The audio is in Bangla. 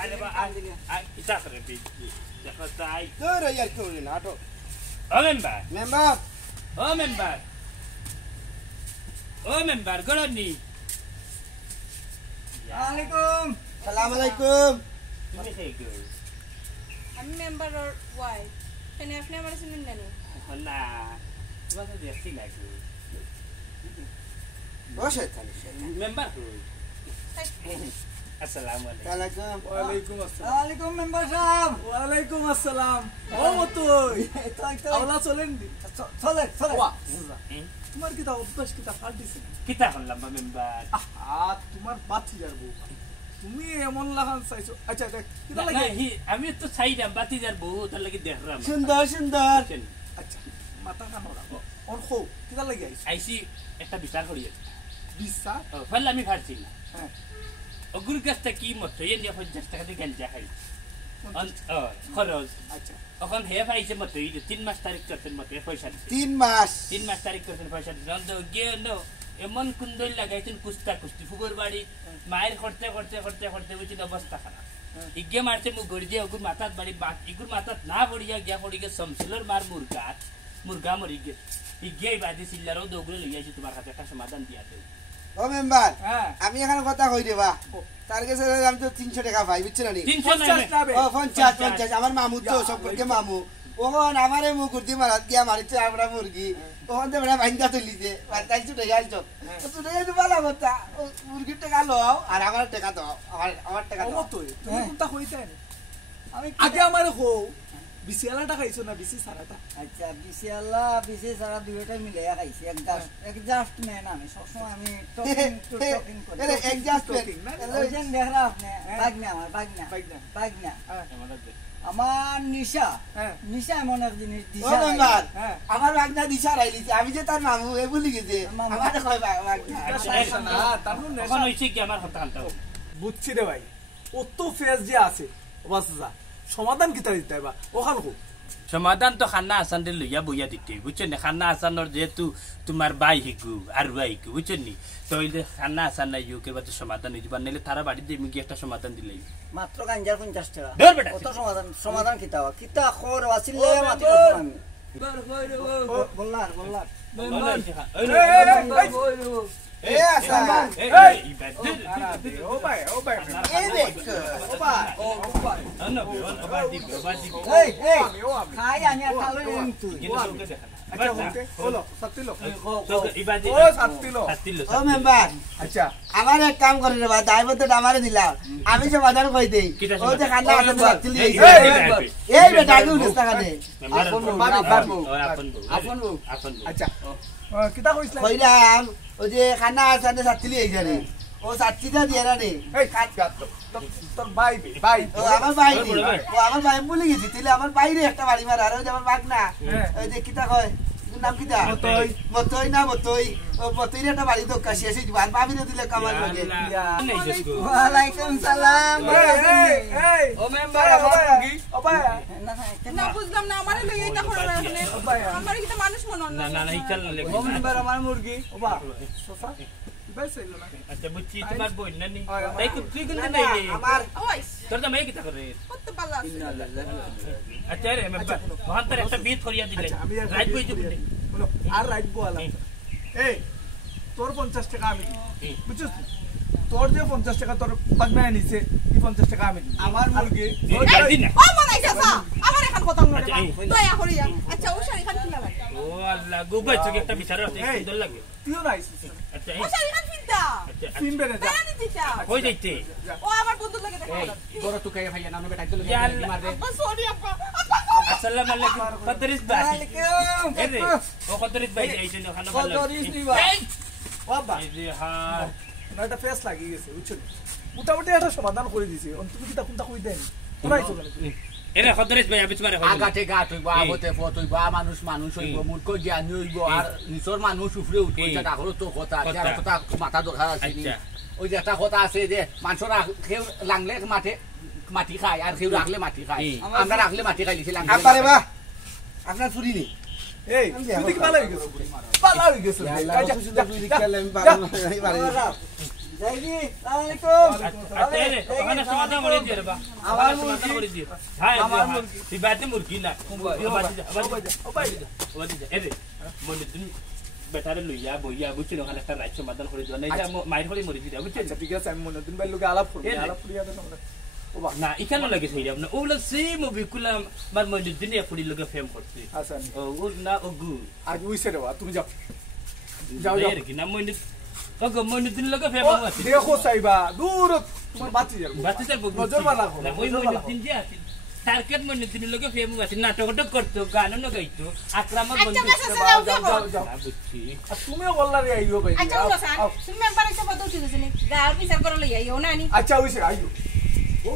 আরে বা ইচ্ছা করে দেখো তাই তোর ইয়ার করে না আটো ও মেম্বার মেম্বার ও মেম্বার ও মেম্বার গড়নি আলাইকুম সালাম আলাইকুম তুমি কে গো আমি মেম্বার ওর ওয়াইফ কেন আপনি আমার শুনেন না না তোমাকে দেখছি না গো বসে তাহলে মেম্বার আসসালামু আলাইকুম আলাইকুম ওয়ালাইকুম আসসালাম ওয়ালাইকুম মেম্বার সাহেব ওয়ালাইকুম আসসালাম ও মতই আওলা চলেন চলে চলে তোমার কি তা অভ্যাস কি তা ফালতিছে কিতা হলাম মেম্বার তোমার বাতি যাবো তুমি এমন লাগান চাইছো আচ্ছা কিতা লাগে আমি তো চাইলাম বাতি যার বউ তার লাগি দেখলাম সুন্দর সুন্দর আচ্ছা মাথা কানো রাখো ওর খো কিতা লাগে আইসি একটা বিচার করিয়েছি বিশ্বাস ফলে আমি ফারছি না হ্যাঁ অগুর গাছটা কি মতো এ নিয়ে 50 টাকা দিয়ে গেঞ্জা খাই খরচ আচ্ছা এখন হে পাইছে মতো 3 মাস তারিখ করতেন মতো পয়সা 3 মাস তারিখ করতেন পয়সা দিন গিয়ে নো এমন কুন্দল লাগাইছেন কুস্তা কুস্তি ফুগর বাড়ি মায়ের করতে করতে করতে করতে বুঝছেন অবস্থা খারাপ ইগে মারছে মু গড়ি দিয়ে অগুর মাথাত বাড়ি ইগুর মাথাত না পড়িয়া গিয়া পড়ি গে সমসিলর মার মুরগা মরি গে ইগে বাদি সিল্লারও দৌড়ে লইয়াছি তোমার হাতে একটা সমাধান দিয়া দেব ও মেম্বার হ্যাঁ আমি এখন কথা কই দেবা তার কাছে আমি তো 300 টাকা পাই বুঝছ না 300 না ও 50 আমার মামু তো সম্পর্কে মামু ওহন আমারে মুকুরদি মারাত গিয়া মারিছে আমরা মুরগি ওহন তো বড় ভাঙ্গা তুলিছে 45 টাকা আইছো তো টাকা তো ভালো কথা মুরগির টাকা লও আর আমার টাকা দাও আমার টাকা দাও মতই তুমি কোনটা কইতে আমি আগে আমার হো বিসিয়ালা টাকা আইছো না বিসি সারাটা আচ্ছা বিসিয়ালা বিসি সারা দুইটা মিলে খাইছি একজাস্ট মেন আমি সবসময় আমি টকিং করি আরে একজাস্টমেন্ট ওইজন দেখরা আপনি বাগনা আমার বাগনা আমার নিশা এমন এক জিনিস ও দিশা মেম্বার আমার বাগনা দিশা রাইলিছে আমি যে তার মামু এ ভুলি গেছে আমারে কয় বাগনা না তারপর এখন হইছে কি আমার কথা আনতে বুঝছি রে ভাই অত ফেস যে আছে বাসা সমাধান কিতা দিতে বা ওখান কো সমাধান তো খান্না আসান রে লইয়া বইয়া দিতে বুঝছেন না খান্না আসানোর যেহেতু তোমার ভাই হিকু আর ভাই হিকু বুঝছেন নি তো ওই যে খান্না আসান নাই ইউকে বাতে সমাধান হইবা নাইলে তারা বাড়ি দিয়ে মুগি একটা সমাধান দিলাই মাত্র গাঞ্জার 50 টাকা ধর বেটা কত সমাধান কিতা খর আসিল মাত্র আমি বললার এ আসা ও ভাই এ দেখ ও ভাই এই খাই আনি খালো তুই আচ্ছা ওকে বলো 7 লোক ও 7 লোক ও মেম্বার আচ্ছা আমার এক কাম করে রে ভাই দায়বদ্ধ আমারে দিলাম আমি সমাধান কই দেই ও যে খান্না আছে চলি এই বেটা কি উনিস টাকা দে আপন আচ্ছা কিতা কইছলা কইলাম ও যে খান্না আছে চলি এই জানে ও সাতটিটা দিয়ে না রে এই কাট তোর ভাই ও আমার ভাই ও আমার ভাই বলি গেছি তাহলে আমার বাইরে একটা বাড়ি মারা আর ওই যে আমার বাগনা ওই যে কিতা কয় নাম কিতা মতই না মতই ও মতই একটা বাড়ি তো কাশি আসি দিবান ভাবিরে দিলে কামাল লাগে ওয়ালাইকুম সালাম এই ও মেম্বার আমার মুরগি ও ভাই না বুঝলাম না আমারে লই এইটা করে এখানে আমার কি মানুষ মন না না ইকাল না ও মেম্বার আমার মুরগি ও বা সোফা বাইসে না আচ্ছা বুঝছি তোমার বই না নি তাই তুই কিন্তু নাই আমার ওইস তোর তো মাই কিতা করে কত ভালো আছে আচ্ছা রে মেম্বার মহান্তর একটা বিট করিয়া দিলে রাইট বই যাবি বলো আর রাইট বলা এই তোর 50 টাকা আমি বুঝছিস তোর যে 50 টাকা তোর বাগনায় নিছে এই 50 টাকা আমি আমার মুরগি ও মনে আইছা আমার এখন কথা মনে দয়া করিয়া আচ্ছা ও শাড়ি খান কিনা লাগে ও আল্লাহ গোবাই চোখ একটা বিচার আছে সুন্দর লাগে তুইও নাইস আচ্ছা ও শাড়ি খান কিনতা কিনবে না যা বেড়া দিতে কই যাইতে ও আমার বন্ধু লাগে দেখা বড় তুকাই ভাইয়া নাম বেটা দিল মার দে আব্বা সরি আব্বা আসসালামু আলাইকুম কদরিস ভাই এরে ও কদরিস ভাই এই জন্য খানা ভালো কদরিস নিবা বাবা এই যে হ্যাঁ না এটা ফেস লাগি গেছে বুঝছো মোটামুটি একটা সমাধান করে দিছি তুমি কিতা কোনটা কই দেন তোরাই তো এরে কদরিস ভাই আমি তোমারে আগাতে গাট হইব আবতে ফত হইব মানুষ হইব মূর্খ জ্ঞানী হইব আর নিচর মানুষ উপরে উঠবে এটা হলো তো কথা আর কথা মাথা দরকার আছে ওই যে একটা কথা আছে যে মানুষরা কেউ লাগলে মাটি খায় আর কেউ রাখলে মাটি খায় আমরা রাখলে মাটি খাই দিছিলাম আপারে বা আপনার ফুরি নি এই তুই কি ভালো হয়ে গেছিস ভালো হয়ে গেছিস সুন্দর দুই দিকে আমি পারবো না দেখি আসসালামু আলাইকুম ওখানে সমাধান করে দিয়ে রে বা আমার সমাধান করে দিয়ে হ্যাঁ আমার মুরগি। তুই বাতে মুরগি না তুমি বেটারে লইয়া বইয়া বুঝছি ওখানে একটা রাইট সমাধান করে দিও না এটা মাইর করে মরে দিও বুঝছেন আচ্ছা ঠিক আছে আমি মনোদিন ভাই লোকে আলাপ করব আলাপ করিয়া তো আমরা না এখানে লাগে হইলাম না ওগুলো সেই মুভি কুলা মার মনে দুনিয়া পুরি লোকে ফেম করছে আচ্ছা ও না ও গু আর উইছে রে তুমি যাও যাও যাও কি না মনে ও গো মনে দিন লোকে ফেম আছে দেখো সাইবা দূর তোমার বাতি যাও বাতি তার নজর মারা করো না ওই মনে দিন যে আছে টার্গেট মনে দিন লোকে ফেম আছে নাটকটা করতো গানও গাইতো আক্রমণ আচ্ছা বন্ধু বেশ যাও যাও যাও যাও বুঝছি আর তুমিও বললা রে আইও ভাই আচ্ছা উলসান তুমি মেম্বার হিসেবে তো উঠে গেছিনি গার বিচার করে লই আইও না নি আচ্ছা উইছে আইও ও